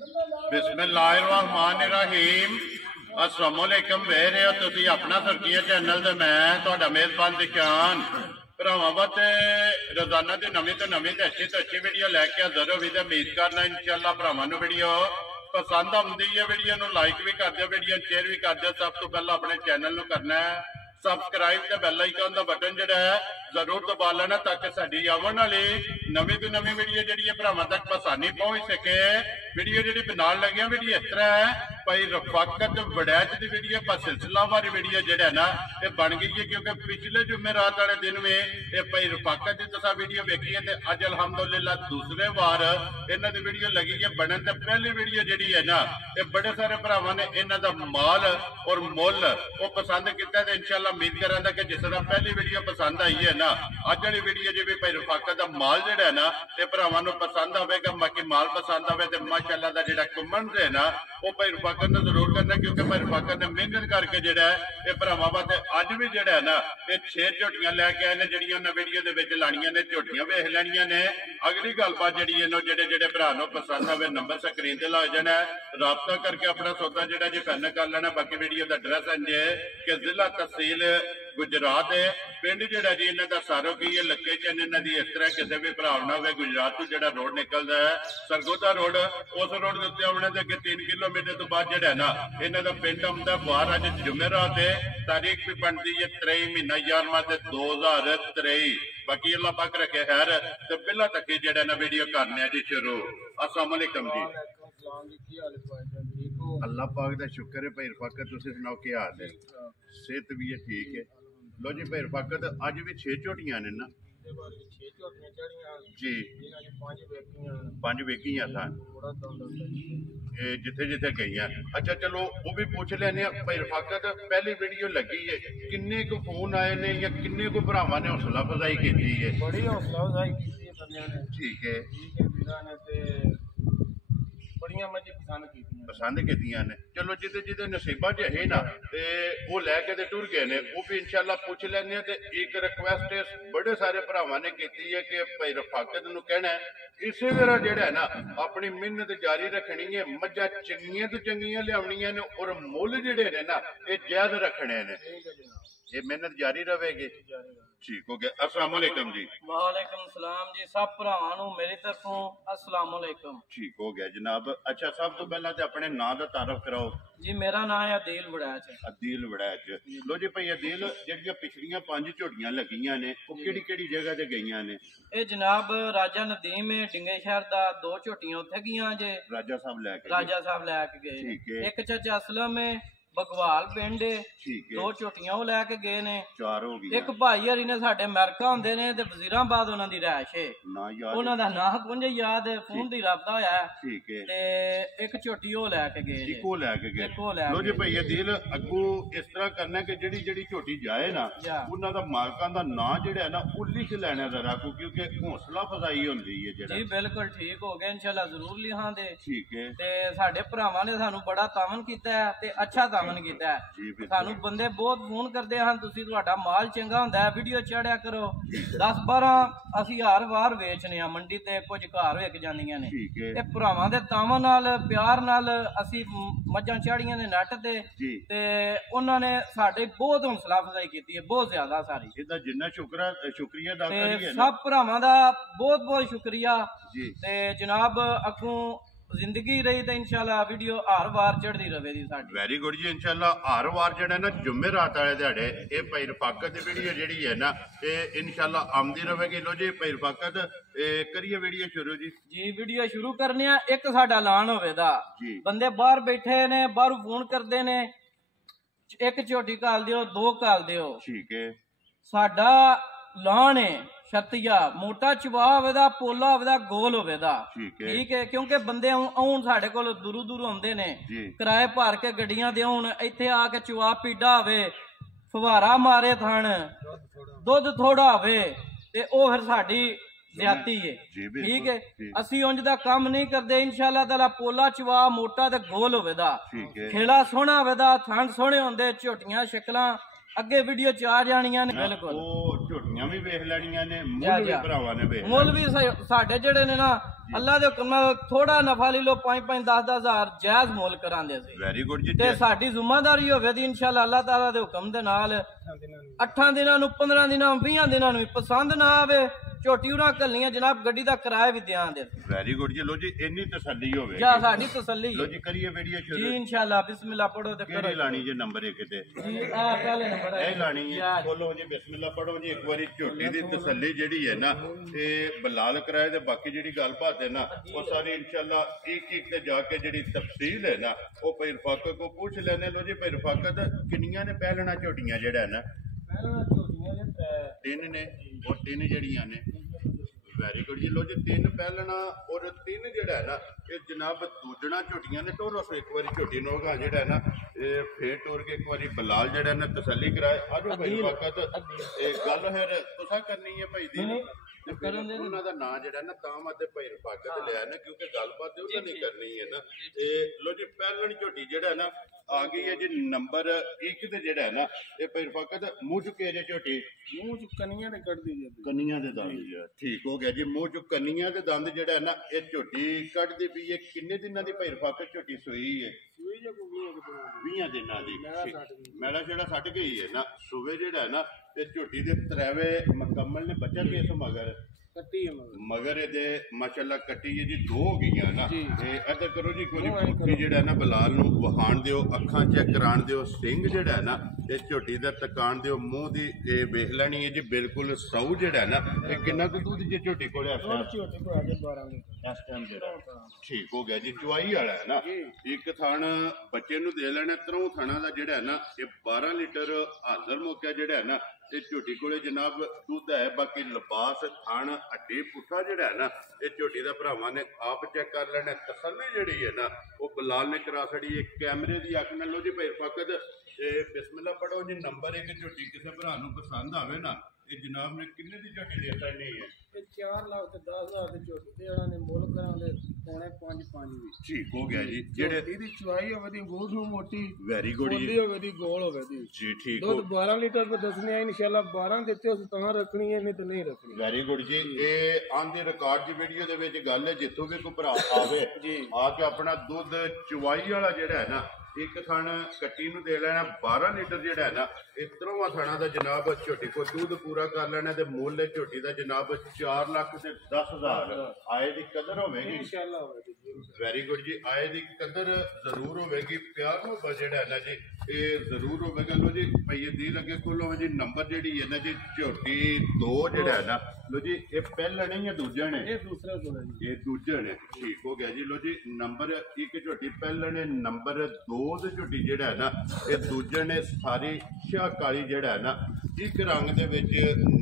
बिस्मिल्लाहिर्रहमानिर्रहीम। अस्सलामुअलैकुम। वेख रहे हो तुसी अपना सरकिया चैनल ते मैं तुहाडा मेजबान दिशान भरावां वास्ते रोजाना की नवी तो अच्छी वीडियो लैके हाजिर हो भी उम्मीद करना इंशाअल्लाह भरावां नूं वीडियो पसंद आउंदी है। वीडियो नूं लाइक भी कर दिओ, वीडियो शेयर भी कर दिओ। सब तो पहला अपने चैनल नूं करना है सबसक्राइब ते बैल आइकन का बटन जिहड़ा है जरूर दबा लेना ताकि साडी आवन वाली नवी तो नवी वीडियो जिहड़ी है भरावां तक आसानी पहुंच सके। वीडियो जिहड़ी बनाउण लगे वीडियो इस तरह है भाई रफाकत वड़ैच की वीडियो पर सिलसिलावार वीडियो जिहड़ा है ना ये बन गई है, क्योंकि पिछले जुमेरात वाले दिन में ये भाई रफाकत की तुसां वीडियो वेखी है। अज अलहमदुलिल्लाह दूसरे बार इन्हां दी वीडियो लगी है बनन। ते पहली वीडियो जिहड़ी है ना ये बड़े सारे भरावां ने इन्हां दा माल और मुल वो पसंद किया। इंशाअल्लाह उम्मीद करांगा कि जिस तरह पहली वीडियो पसंद आई है ना अज वाली वीडियो जी भी भाई रफाकत का माल जिहड़ा है ना ये भरावां नूं पसंद आवेगा। बाकी माल पसंद आवे तो माशाअल्लाह दा जिहड़ा कमेंट है ना वो भाई रफाकत ने जरूर करना, क्योंकि भाई रफाकत ने मेहनत करके जिहड़ा है ये भरावां वास्ते अज भी जिहड़ा है ना ये 6 झोटियां लैके आए ने जिहड़ियां उन्हां वीडियो दे विच लाणियां ने। झोटियां वेख लैणियां ने। अगली गलबात जिहड़ी है ना जिहड़े जिहड़े भरा नूं पसंद आवे नंबर स्क्रीन ते ला जाना है, राबता करके अपना सौदा जिहड़ा जी फाइनल कर लेना। बाकी वीडियो का एड्रैस इंज है कि जिला तहसील गुजरात है, पिंड जिहड़ा जी इन्हां दा सारो की है लोकेशन इन्हां दी इस तरह किसी भी भरा ना होवे गुजरात तो जिहड़ा रोड निकलदा है सरगोदा रोड उस रोड के उत्ते आउणे ते 3 किलोमीटर तो बाद जिहड़ा ना इन्हां दा पिंड आउंदा। बाहर अज जुमेरात है, तारीख भी बनती है 23 महीना 11वां 2023। बाकी अल्लाह पाक रखे खैर तो पहला तक जिहड़ा ना वीडियो करने जी शुरू। अस्सलाम वालेकुम जी। अल्लाह पाक दा शुक्र है भाई रफाकत, तुसीं सुनाओ क्या हाल है? सेहत भी है ठीक है। लो जी भाई रफाकत अज भी 6 झोटियां ने ना जी, 5 वेखियां सन जिथे जिथे गई। अच्छा चलो वो भी पूछ लेने भाई रफाकत पहली वीडियो लगी है किन्ने को फोन आए ने या किन्ने को भरावां ने हौसला अफजाई की है? बड़ी हौसला अफजाई की बंदियां ने। ठीक है बड़ियां मजी पसंद की ने। चलो जिदे जिदे नसीबा च है ना ते वो लैके ते टुर गए ने वो भी इंशाअल्लाह पूछ लेने। ते एक रिक्वेस्ट बड़े सारे भरावां ने की है कि भाई रफाकत नूं कहना है इसे तरह जिहड़ा है ना अपनी मेहनत जारी रखनी है। मज्जां चंगियां तो चंगियां लियावणियां ने और मुल जिहड़े ने ना ये जायज रखने ने। ये मेहनत जारी रहेगी। ठीक हो गया। अस्सलाम वालेकुम जी। वालेकुम सलाम जी। सब भरावां नूं मेरी तरफों अस्सलाम वालेकुम। ठीक हो गया जनाब। अच्छा सब तो पहला ते अपने नाम दा तारफ कराओ जी। मेरा नाम है अदील वड़ैच। अदील वड़ैच। लो जी भाई अदील जेहड़ियां पिछलियां 5 झोटियां लगियां ने वो केड़ी जगह ते गईयां ने? ये जनाब राजा नदीम है डिंगे शहर दा 2 झोटियां उत्थे गईयां जे राजा साहब लैके गए। ठीक है। एक चाचा असलम है बगवाल पिंड है, ठीक है। 2 झोटियां वो लैके गए ने। 4 हो गई। एक भाई हरी ने साडे अमेरिका हुंदे ने ते वजीराबाद उन्हां दी रहाइश है। ना याद उन्हां दा नाम कुंज याद है, फोन दी राबता होया है। ठीक है। ते एक झोटी वो लैके गए। एक वो लैके गए। लो जी भाई अदील अगू इस तरह करना कि जेड़ी जेड़ी झोटी जाए ना उन्हां दा मालकां दा नाम जिहड़ा है ना वो लिख लेना जरा को, क्योंकि हौसला अफजाई हुंदी है जेड़ा। जी बिल्कुल ठीक हो गया इंशाअल्लाह जरूर लिखां दे। ठीक है। ते साडे भरावां ने सानू बड़ा तावन कीता है ते अच्छा तावन कीता है। सानू बंदे बहुत फोन करते हैं तुसीं तुहाडा माल चंगा हुंदा है वीडियो चाढ़िया करो। 10-12 असीं हर वार वेचने आ मंडी ते कुछ घर विक जांदियां ने। ते भरावां दे तावन नाल प्यार नाल असीं मੱਝਾਂ चाड़ियां ने नैट ते उन्हां ने साडे बहुत हौसला अफजाई कीती है, बहुत ज्यादा सारी। इहदा जिन्ना शुक्रिया अदा करिए सब भरावां दा बहुत बहुत शुक्रिया। ते जनाब अगों जिंदगी रही तो इंशाल्लाह वीडियो हर बार चढ़ती रहेगी साडी। वेरी गुड जी। इंशाल्लाह हर बार जेड़ा ना जुमेरात वाले दिहाड़े ये भाई रफाकत की वीडियो जिहड़ी है ना ये इंशाल्लाह आमदी रहेगी। लो जी भाई रफाकत करिए वीडियो शुरू जी। जी वीडियो शुरू करने एक साडा ऐलान होवेगा। बंदे बाहर बैठे ने बाहरों फोन करते ने एक झोटी घाल दिओ 2 घाल दिओ। ठीक है। साडा ऐलान है छतिया मोटा चवा होवेदा पोला होवेदा गोल होवेदा। ठीक है। क्योंकि बंदे आउण साडे कोल दूरों दूरों आउंदे ने किराए भर के गड्डियां दे आउण इत्थे आके चवा पीड़ा होवे फवारा मारे थण दुध थोड़ा होवे ते ओ फिर साडी ज्यादती है। ठीक है। असीं उंज दा काम नहीं करदे। इंशाअल्लाह ताला पोला चवा मोटा ते गोल होवेदा। खेला सोहना होवेदा थण सोहणे हुंदे झोटियां शक्लां अगे वीडियो 'च आ जानियां ने। बिल्कुल ਝੋਟੀਆਂ ਵੀ ਵੇਖ ਲੈਣੀਆਂ ਨੇ, ਮੁੱਲ ਵੀ ਭਰਾਵਾਂ ਨੇ ਵੇਖ ਮੁੱਲ ਵੀ ਸਾਡੇ ਜਿਹੜੇ ਨੇ ਨਾ ਅੱਲਾ ਦੇ ਹੁਕਮ ਨਾਲ ਥੋੜਾ ਨਫਾ ਲੈ ਲੋ 5-5 10-10 ਹਜ਼ਾਰ ਜਾਇਜ਼ ਮੁੱਲ ਕਰਾਂਦੇ ਸੀ। ਵੈਰੀ ਗੁੱਡ ਜੀ। ਤੇ ਸਾਡੀ ਜ਼ਿੰਮੇਵਾਰੀ ਹੋਵੇ ਦੀ ਇਨਸ਼ਾਅੱਲਾ ਅੱਲਾਹ ਤਾਲਾ ਦੇ ਹੁਕਮ ਦੇ ਨਾਲ 8 ਦਿਨਾਂ ਨੂੰ 15 ਦਿਨਾਂ ਨੂੰ 20 ਦਿਨਾਂ ਨੂੰ ਪਸੰਦ ਨਾ ਆਵੇ ਝੋਟੀ ਉਹਨਾਂ ਘੱਲੀਆਂ ਜਨਾਬ ਗੱਡੀ ਦਾ ਕਿਰਾਇਆ ਵੀ ਦਿਆਂਗੇ। ਵੈਰੀ ਗੁੱਡ ਜੀ। ਲੋ ਜੀ ਇੰਨੀ ਤਸੱਲੀ ਹੋਵੇ ਜਾਂ ਸਾਡੀ ਤਸੱਲੀ। ਲੋ ਜੀ ਕਰੀਏ ਵੀਡੀਓ ਸ਼ੁਰੂ ਜੀ ਇਨਸ਼ਾਅੱਲਾ ਬਿਸਮਿਲ੍ਲਾ ਪੜੋ ਤੇ ਕਿਹੜੀ ਲਾਣੀ ਜੇ ਨੰਬਰ 1 ਤੇ ਜੀ ਆ ਪਹਿਲੇ ਨੰਬਰ ਹੈ ਇਹ ਲਾਣੀ ਹੈ। ਬੋਲੋ ਜੀ ਬਿਸਮਿਲ੍ਲਾ ਪੜੋ ਜੀ ਇੱਕ ਵਾਰੀ। ਝੋਟੀ ਦੀ ਤਸੱਲੀ ਜਿਹੜੀ ਹੈ ਨਾ ਇਹ ਬਲਾਲ ਕਰਾਏ ਤੇ ਬਾਕੀ ਜਿਹੜੀ ਗੱਲਬਾਤ ਹੈ ਨਾ ਉਹ ਸਾਰੀ ਇਨਸ਼ਾਅੱਲਾ ਇੱਕ ਤੇ ਜਾ ਕੇ ਜਿਹੜੀ ਤਫਸੀਲ ਹੈ ਨਾ ਉਹ ਭਾਈ ਰਫਾਕਤ ਕੋ ਪੁੱਛ ਲੈਣੇ। ਲੋ ਜੀ ਭਾਈ ਰਫਾਕਤ ਕਿੰਨੀਆਂ ਨੇ ਪਹਿਲਣਾ ਝੋਟੀਆਂ ਜਿਹੜਾ ਨਾ? ਪਹਿਲਣਾ ਝੋਟੀਆਂ ਨੇ 3 ਨੇ ਉਹ 3 ਜਿਹੜੀਆਂ ਨੇ। ਵੈਰੀ ਗੁੱਡ ਜੀ। ਲੋ ਜੀ 3 ਪਹਿਲਣਾ ਔਰ 3 ਜਿਹੜਾ ਹੈ ਨਾ ਇਹ ਜਨਾਬ ਦੂਜਣਾ ਝੋਟੀਆਂ ਨੇ। ਟੋਰੋ ਸੋ ਇੱਕ ਵਾਰੀ ਝੋਟੀ ਨੂੰ ਹੋਗਾ ਜਿਹੜਾ ਹੈ ਨਾ ਇਹ ਫੇਰ ਟੋਰ ਕੇ ਇੱਕ ਵਾਰੀ ਬਲਾਲ ਜਿਹੜਾ ਨਾ ਤਸੱਲੀ ਕਰਾਏ। ਆਜੋ ਭਾਈ ਵਕਤ ਇਹ ਗੱਲ ਫਿਰ ਤੁਸਾਂ ਕਰਨੀ ਹੈ ਭਾਈ ਦੀ ਤੇ ਫਿਰ ਉਹਨਾਂ ਦਾ ਨਾਂ ਜਿਹੜਾ ਨਾ ਤਾਂ ਮੈਂ ਤੇ ਭਾਈ ਰਫਾਕਤ ਲਿਆ ਨਾ ਕਿਉਂਕਿ ਗੱਲਬਾਤ ਉਹਨਾਂ ਨੇ ਕਰਨੀ ਹੈ ਨਾ। ਤੇ ਲੋ ਜੀ ਪਹਿਲਣ ਝੋਟੀ ਜਿਹੜਾ ਨਾ ਆ ਗਈ ਹੈ ਜੀ ਨੰਬਰ 1 ਤੇ ਜਿਹੜਾ ਹੈ ਨਾ ਇਹ ਭਾਈ ਰਫਾਕਤ ਮੂੰਹ ਚੁੱਕੇ ਜੇ ਝੋਟੀ ਮੂੰਹ ਚ ਕੰਨੀਆਂ ਨੇ ਕੱਢਦੀ ਜੀ। ਕੰਨੀਆਂ ਦੇ ਦੰਦ ਜੀ ਠੀਕ ਹੋ ਗਿਆ ਜੀ। ਮੂੰਹ ਚ ਕੰਨੀਆਂ ਦੇ ਦੰਦ ਜਿਹੜਾ ਹੈ ਨਾ ਇਹ ਝੋਟੀ ਕੱਢਦੀ ਪਈ ਹੈ। ਕਿੰਨੇ ਦਿਨਾਂ ਦੀ ਭਾਈ ਰਫਾਕਤ ਝੋਟੀ ਸੂਈ ਹੈ? ਸੂਈ ਜੇ ਕੋਈ 20 ਦਿਨਾਂ ਦੀ। ਮੈਲਾ ਜਿਹੜਾ ਛੱਡ ਗਈ ਹੈ ਨਾ ਸੂਵੇ ਜਿਹੜਾ ਹੈ ਨਾ ਤੇ ਝੋਟੀ ਦੇ ਤਰੇਵੇ ਮੁਕੰਮਲ ਨੇ ਬੱਚਾ ਵੀ ਇਸ ਮਗਰ ਕੱਟੀ ਹੈ ਮਗਰ ਇਹਦੇ ਮਾਸ਼ਾਅੱਲਾ ਕੱਟੀ ਹੈ ਜੀ 2 ਹੋ ਗਈਆਂ ਨਾ। ਤੇ ਇੱਧਰ ਕਰੋ ਜੀ ਕੋਈ ਜਿਹੜਾ ਨਾ ਬਲਾਲ ਨੂੰ ਵਹਾਣ ਦਿਓ, ਅੱਖਾਂ ਚੈੱਕ ਕਰਾਣ ਦਿਓ, ਸਿੰਘ ਜਿਹੜਾ ਹੈ ਨਾ ਇਹ ਝੋਟੀ ਦਾ ਤਕਾਣ ਦਿਓ, ਮੂੰਹ ਦੀ ਇਹ ਵੇਖ ਲੈਣੀ ਹੈ ਜੀ ਬਿਲਕੁਲ ਸਊ ਜਿਹੜਾ ਨਾ ਇਹ ਕਿੰਨਾ ਕੁ ਦੁੱਧ ਜੇ ਝੋਟੀ ਕੋਲੇ ਝੋਟੀ ਕੋਲ ਆ ਕੇ 12 ਲੀਟਰ ਇਸ ਟਾਈਮ ਜਿਹੜਾ ਠੀਕ ਹੋ ਗਿਆ ਜੀ। ਚੁਆਈ ਵਾਲਾ ਹੈ ਨਾ ਇੱਕ ਥਣ ਬੱਚੇ ਨੂੰ ਦੇ ਲੈਣਾ। 3 ਥਣਾ ਦਾ ਜਿਹੜਾ ਹੈ ਨਾ ਇਹ 12 ਲੀਟਰ ਹਾਜ਼ਰ ਮੌਕਾ ਜਿਹੜਾ ਹੈ ਨਾ ਇਹ ਝੋਟੀ ਕੋਲੇ ਜਨਾਬ ਦੁੱਧ ਹੈ। ਬਾਕੀ ਲਿਬਾਸ ਥਣ ਅੱਡੀ ਪੁੱਠਾ ਜਿਹੜਾ ਹੈ ਨਾ ਇਹ ਝੋਟੀ ਦਾ ਭਰਾਵਾਂ ਨੇ ਆਪ ਚੈੱਕ ਕਰ ਲੈਣਾ। ਤਸੱਲੀ ਜਿਹੜੀ ਹੈ ਨਾ ਉਹ ਬਲਾਲ ਨੇ ਕਰਾ ਛੜੀ ਹੈ ਕੈਮਰੇ ਦੀ ਅੱਖ ਨਾਲ। ਲੋ ਜੀ ਭਾਈ ਫਕਤ ਇਹ ਬਿਸਮਿਲ੍ਲਾ ਪੜੋ ਜੀ ਨੰਬਰ 1 ਝੋਟੀ ਕਿਸੇ ਭਰਾ ਨੂੰ ਪਸੰਦ ਆਵੇ ਨਾ ਇਹ ਜਨਾਬ ਨੇ ਕਿੰਨੇ ਦੀ ਝੋਟੀ ਦੇ ਸਕਦਾ ਨਹੀਂ ਹੈ? ਇਹ 4 ਲੱਖ ਤੇ 10 ਹਜ਼ਾਰ ਦੀ ਝੋਟੀ ਤੇ ਇਹਨਾਂ ਨੇ ਮੁੱਲ ਕਰਾਂਦੇ ਪੌਣੇ 5 ਵੀ। ਠੀਕ ਹੋ ਗਿਆ ਜੀ। ਜਿਹੜੇ ਇਹਦੀ ਚੁਆਈ ਹੋਵੇ ਦੀ ਗੋਲ ਨੂੰ ਮੋਟੀ ਵੈਰੀ ਗੁੱਡ ਜੀ ਹੋਵੇ ਦੀ ਗੋਲ ਹੋਵੇ ਦੀ ਜੀ ਠੀਕ ਦੁੱਧ 12 ਲੀਟਰ ਤੇ ਦੱਸਨੇ ਆ ਇਨਸ਼ਾਅੱਲਾ 12 ਦਿੱਤੇ ਉਸ ਤਾਂ ਰੱਖਣੀ ਹੈ ਨਹੀਂ ਤਾਂ ਨਹੀਂ ਰੱਖਣੀ। ਵੈਰੀ ਗੁੱਡ ਜੀ। ਇਹ ਆਨ ਦੀ ਰਿਕਾਰਡ ਦੀ ਵੀਡੀਓ ਦੇ ਵਿੱਚ ਗੱਲ ਹੈ ਜਿੱਥੋਂ ਵੀ ਕੋਈ ਭਰਾ ਆਵੇ ਆ ਕੇ ਆਪਣਾ ਦੁੱਧ ਚੁਆਈ ਵਾਲਾ ਜਿਹੜਾ ਹੈ ਨਾ ਇੱਕ ਥਣ ਕੱਟੀ ਨੂੰ ਦੇ ਲੈਣਾ 12 ਲੀਟਰ ਜਿਹੜਾ ਹੈ ਨਾ ਇਸ ਤਰ੍ਹਾਂ ਥਣਾ ਦਾ ਜਨਾਬ ਝੋਟੀ ਕੋ ਦੁੱਧ ਪੂਰਾ ਕਰ ਲੈਣਾ ਤੇ ਮੁੱਲ ਝੋਟੀ ਦਾ ਜਨਾਬ 4 ਲੱਖ ਤੇ 10 ਹਜ਼ਾਰ ਆਏ ਦੀ ਕਦਰ ਹੋਵੇਗੀ ਇਨਸ਼ਾਅੱਲਾ ਹੋਵੇਗੀ। ਵੈਰੀ ਗੁੱਡ ਜੀ। ਆਏ ਦੀ ਕਦਰ ਜ਼ਰੂਰ ਹੋਵੇਗੀ। ਪਿਆਰ ਨੂੰ ਜਿਹੜਾ ਹੈ ਨਾ ਜੀ ਇਹ ਜ਼ਰੂਰ ਹੋਵੇਗਾ। ਲੋ ਜੀ ਪਈਏ ਦੀ ਲੱਗੇ ਕੋਲੋਂ ਜੀ ਨੰਬਰ ਜਿਹੜੀ ਹੈ ਨਾ ਜੀ ਝੋਟੀ 2 ਜਿਹੜਾ ਹੈ ਨਾ ਲੋ ਜੀ ਇਹ ਪਹਿਲਾ ਨਹੀਂ ਹੈ ਦੂਜਾ ਨੇ ਇਹ ਦੂਸਰਾ ਜੀ ਇਹ ਦੂਜਾ ਨੇ ਠੀਕ ਹੋ ਗਿਆ ਜੀ। ਲੋ ਜੀ ਨੰਬਰ 1 ਝੋਟੀ ਪਹਿਲਾ ਨੇ ਨੰਬਰ 2 ਤੇ ਝੋਟੀ ਜਿਹੜਾ ਹੈ ਨਾ ਇਹ ਦੂਜੇ ਨੇ ਸਾਰੀ ਸ਼ਾਹ ਕਾਲੀ ਜਿਹੜਾ ਹੈ ਨਾ ਇੱਕ ਰੰਗ ਦੇ ਵਿੱਚ